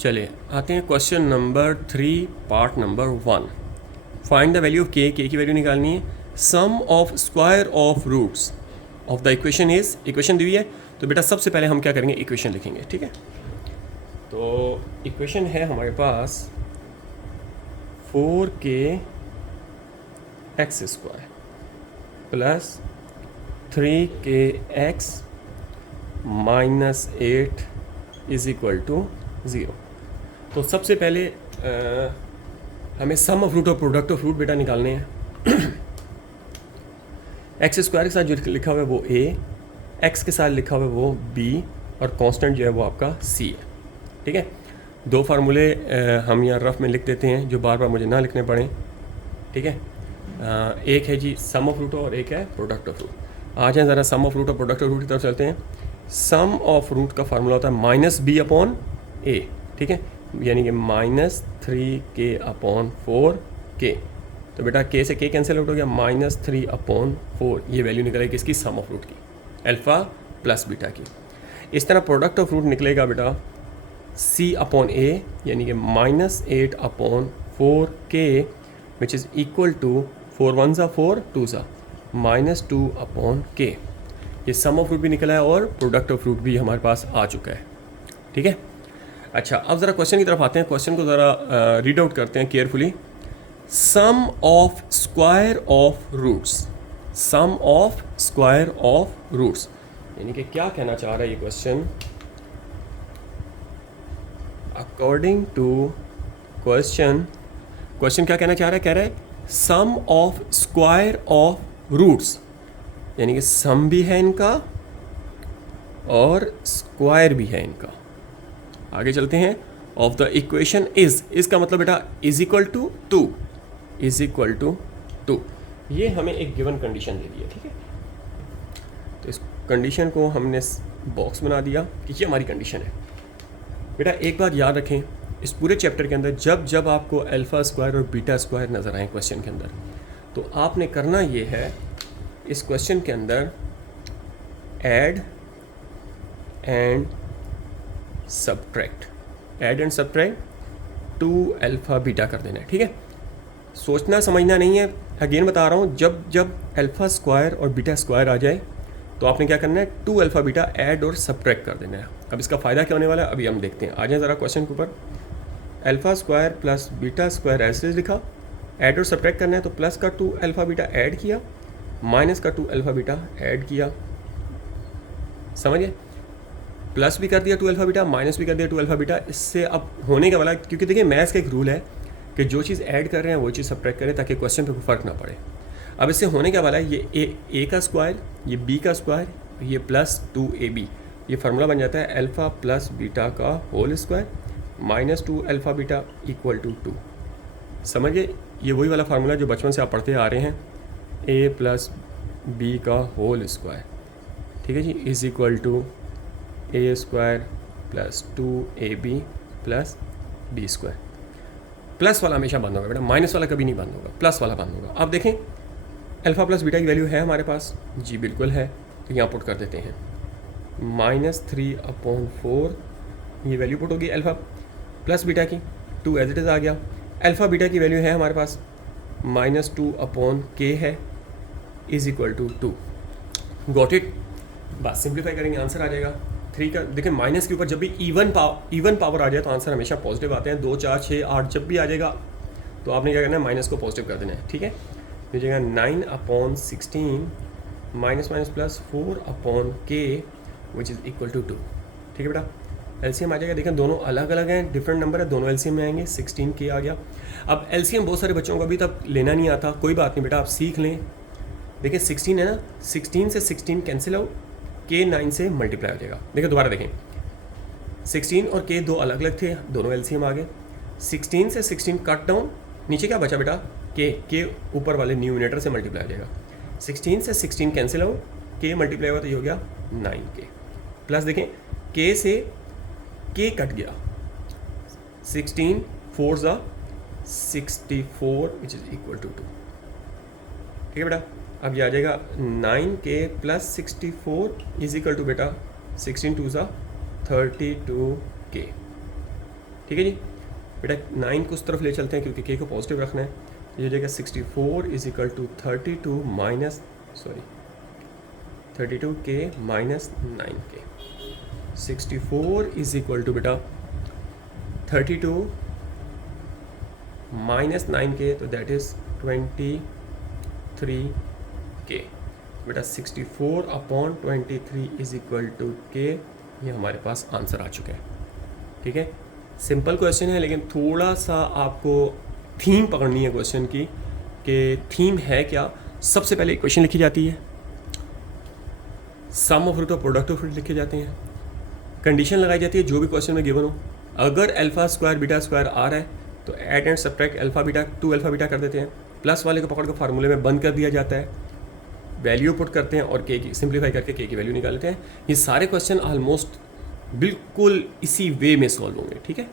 चलिए आते हैं question number 3 part number 1। Find the value of K की वैल्यू निकालनी है। Sum of square of roots of the equation is, equation दी हुई है तो बेटा सबसे पहले हम क्या करेंगे, इक्वेशन लिखेंगे। ठीक है, तो इक्वेशन है हमारे पास 4k x square plus 3k x minus 8 is equal to 0। तो सबसे पहले हमें सम ऑफ रूट और प्रोडक्ट ऑफ रूट बेटा निकालने हैं। एक्स स्क्वायर के साथ जो लिखा हुआ है वो a, एक्स के साथ लिखा हुआ है वो b और कांस्टेंट जो है वो आपका c है। ठीक है, दो फार्मूले हम यहाँ रफ में लिख देते हैं जो बार बार मुझे ना लिखने पड़े। ठीक है, एक है जी सम ऑफ रूट और एक है प्रोडक्ट ऑफ रूट। आ जाए ज़रा सम ऑफ रूट और प्रोडक्ट ऑफ रूट की तरफ चलते हैं। सम ऑफ रूट का फार्मूला होता है माइनस बी अपॉन ए। ठीक है, यानी कि माइनस 3k अपॉन 4k। तो बेटा k से k कैंसिल आउट हो गया, माइनस 3 अपॉन 4। ये वैल्यू निकलेगी किसकी, सम ऑफ रूट की, अल्फ़ा प्लस बीटा की। इस तरह प्रोडक्ट ऑफ रूट निकलेगा बेटा c अपॉन a, यानी कि minus 8 upon 4k which is equal to 4 1 ज़ा 4 2 ज़ा माइनस 2 अपॉन k। ये सम ऑफ रूट भी निकला है और प्रोडक्ट ऑफ रूट भी हमारे पास आ चुका है। ठीक है, अच्छा अब ज़रा क्वेश्चन की तरफ आते हैं। क्वेश्चन को ज़रा रीड आउट करते हैं carefully. Sum of square of roots, sum of square of roots, यानी कि क्या कहना चाह रहा है ये question. According to question, question क्या कहना चाह रहा है, कह रहा है sum of square of roots, यानी कि सम भी है इनका और स्क्वायर भी है इनका। आगे चलते हैं। ऑफ द इक्वेशन इज, इसका मतलब बेटा is equal to 2, is equal to 2। ये हमें एक गिवन कंडीशन दे दी है। ठीक है, तो इस कंडीशन को हमने बॉक्स बना दिया कि ये हमारी कंडीशन है। बेटा एक बात याद रखें, इस पूरे चैप्टर के अंदर जब जब आपको अल्फ़ा स्क्वायर और बीटा स्क्वायर नज़र आए क्वेश्चन के अंदर, तो आपने करना ये है, इस क्वेश्चन के अंदर add and subtract, add and subtract 2 alpha beta कर देना है। ठीक है, सोचना समझना नहीं है। अगेन बता रहा हूँ, जब जब अल्फ़ा स्क्वायर और बीटा स्क्वायर आ जाए तो आपने क्या करना है, 2 अल्फ़ा बीटा ऐड और सब्ट्रैक्ट कर देना है। अब इसका फ़ायदा क्या होने वाला है अभी हम देखते हैं। आ जाए ज़रा क्वेश्चन के ऊपर। Alpha square plus beta square ऐसे लिखा, ऐड और सब्ट्रैक्ट करना है तो प्लस का 2 अल्फ़ा बीटा ऐड किया, माइनस का 2 अल्फ़ा बीटा ऐड किया। समझिए, प्लस भी कर दिया 2 अल्फ़ा बीटा, माइनस भी कर दिया 2 अल्फ़ा बीटा। इससे अब होने का वाला, क्योंकि देखिए मैथ्स का एक रूल है कि जो चीज़ ऐड कर रहे हैं वो चीज़ सब्ट्रैक्ट करें ताकि क्वेश्चन पे कोई फ़र्क ना पड़े। अब इससे होने का वाला है, ये ए का स्क्वायर, ये बी का स्क्वायर, ये प्लस 2ab, ये फार्मूला बन जाता है अल्फ़ा प्लस बीटा का whole square minus 2 alpha beta equal to 2। समझिए, ये वही वाला फार्मूला जो बचपन से आप पढ़ते आ रहे हैं, a प्लस बी का होल स्क्वायर। ठीक है जी, is equal to a square plus 2ab plus b square. Plus वाला हमेशा बंद होगा बेटा, माइनस वाला कभी नहीं बंद होगा, प्लस वाला बंद होगा। अब देखें अल्फ़ा प्लस बीटा की वैल्यू है हमारे पास, जी बिल्कुल है, तो यहाँ पुट कर देते हैं माइनस 3 अपॉन 4, ये वैल्यू पुट होगी अल्फ़ा प्लस बीटा की, 2 एज इट इज़ आ गया। अल्फ़ा बीटा की वैल्यू है हमारे पास माइनस 2 अपॉन k है, is equal to 2। Got it. बात सिंप्लीफाई करेंगे आंसर आ जाएगा 3 का। देखिए माइनस के ऊपर जब भी इवन पावर आ जाए तो आंसर हमेशा पॉजिटिव आते हैं। 2 4 6 8 जब भी आ जाएगा तो आपने क्या करना है, माइनस को पॉजिटिव कर देना है। ठीक है, दीजिएगा 9 upon 16 minus minus plus 4 upon k which is equal to 2। ठीक है बेटा, एलसीएम आ जाएगा। देखें दोनों अलग अलग हैं, डिफरेंट नंबर है, दोनों एलसीएम में आएंगे। 16k आ गया। अब एलसीएम बहुत सारे बच्चों को अभी तक लेना नहीं आता, कोई बात नहीं बेटा, आप सीख लें। देखिए 16 है ना, 16 से 16 कैंसिल आउट, k 9 से मल्टीप्लाई हो जाएगा। देखिए दोबारा देखें, 16 और k दो अलग अलग थे, दोनों एलसीएम आ गए। 16 से 16 कट डाउन, नीचे क्या बचा बेटा, k ऊपर वाले न्यूमिनेटर से मल्टीप्लाई हो जाएगा। 16 से 16 कैंसिल आउट, k मल्टीप्लाई हुआ तो ये हो गया 9k प्लस देखें k से k कट गया, 16 4 ज़ा 64 विच इज़ इक्वल टू 2। ठीक है बेटा, अब ये आ जाएगा 9k plus 64 is equal to बेटा 16 2 ज़ा 32k। ठीक है जी। बेटा 9 को उस तरफ ले चलते हैं क्योंकि के को पॉजिटिव रखना है। ये हो जाएगा 64 is equal to 32 minus 32k minus 9k। 64 is equal to बेटा 32 माइनस 9k, तो दैट इज़ 23k। बेटा 64 upon 23 is equal to k, ये हमारे पास आंसर आ चुका है। ठीक है, सिंपल क्वेश्चन है लेकिन थोड़ा सा आपको थीम पकड़नी है क्वेश्चन की, कि थीम है क्या। सबसे पहले इक्वेशन लिखी जाती है, सम ऑफ रूट और प्रोडक्ट ऑफ रूट लिखे जाते हैं, कंडीशन लगाई जाती है जो भी क्वेश्चन में गिवन हो। अगर अल्फा स्क्वायर बीटा स्क्वायर आ रहा है तो add and subtract alpha beta, 2 alpha beta कर देते हैं, प्लस वाले को पकड़ कर फार्मूले में बंद कर दिया जाता है, वैल्यू पुट करते हैं और के की सिंप्लीफाई करके के की वैल्यू निकालते हैं। ये सारे क्वेश्चन ऑलमोस्ट बिल्कुल इसी वे में सॉल्व होंगे। ठीक है।